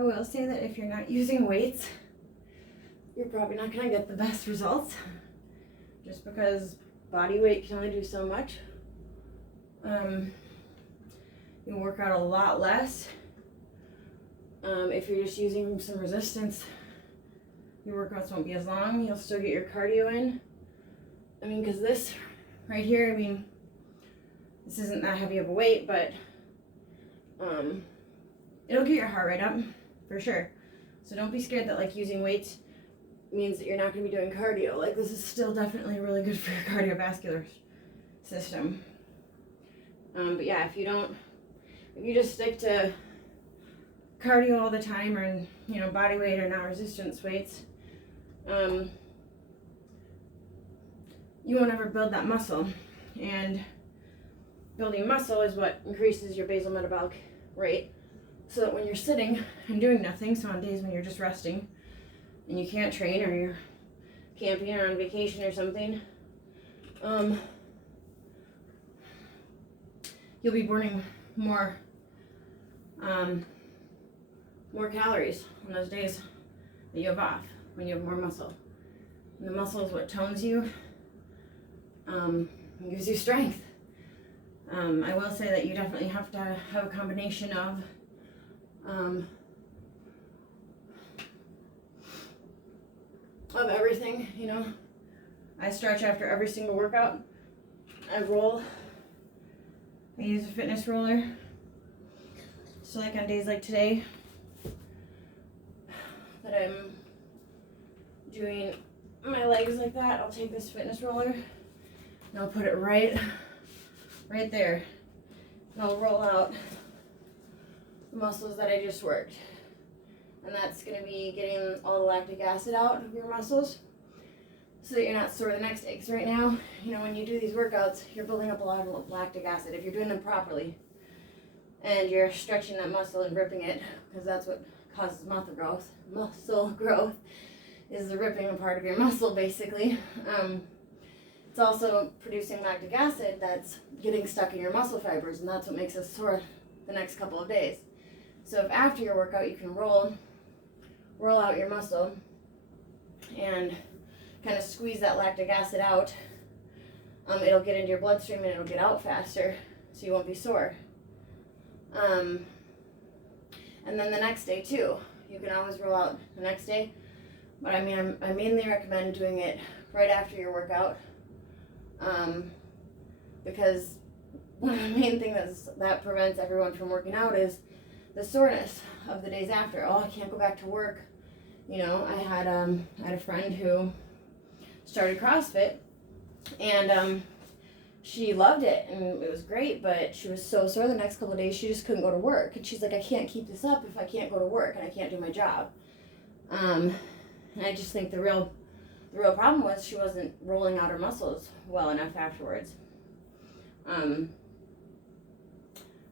I will say that if you're not using weights, you're probably not going to get the best results, just because body weight can only do so much. You work out a lot less. If you're just using some resistance, your workouts won't be as long. You'll still get your cardio in. I mean, because this right here, I mean, this isn't that heavy of a weight, but it'll get your heart rate up for sure. So don't be scared that like using weights means that you're not going to be doing cardio. Like, this is still definitely really good for your cardiovascular system. But yeah, if you just stick to cardio all the time, or body weight or not resistance weights, you won't ever build that muscle. And building muscle is what increases your basal metabolic rate, so that when you're sitting and doing nothing, so on days when you're just resting and you can't train, or you're camping or on vacation or something, you'll be burning more calories on those days that you have off, when you have more muscle. And the muscle is what tones you, and gives you strength. I will say that you definitely have to have a combination of everything. I stretch after every single workout. I roll. I use a fitness roller. So like on days like today that I'm doing my legs like that, I'll take this fitness roller and I'll put it right there. And I'll roll out the muscles that I just worked. And that's going to be getting all the lactic acid out of your muscles so that you're not sore the next day. Because right now, when you do these workouts, you're building up a lot of lactic acid if you're doing them properly. And you're stretching that muscle and ripping it, because that's what causes muscle growth. Muscle growth is the ripping apart of your muscle, basically. It's also producing lactic acid that's getting stuck in your muscle fibers, and that's what makes us sore the next couple of days. So if after your workout you can roll out your muscle and kind of squeeze that lactic acid out, it'll get into your bloodstream and it'll get out faster, so you won't be sore. And then the next day too, you can always roll out the next day, but I mainly recommend doing it right after your workout, because one of the main things that prevents everyone from working out is the soreness of the days after. Oh, I can't go back to work. I had a friend who started CrossFit, and she loved it and it was great, but she was so sore the next couple of days she just couldn't go to work. And she's like, I can't keep this up if I can't go to work and I can't do my job. And I just think the real problem was she wasn't rolling out her muscles well enough afterwards.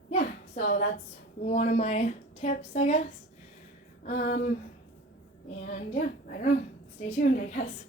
Yeah, so that's one of my tips, I guess. And yeah, I don't know. Stay tuned, I guess.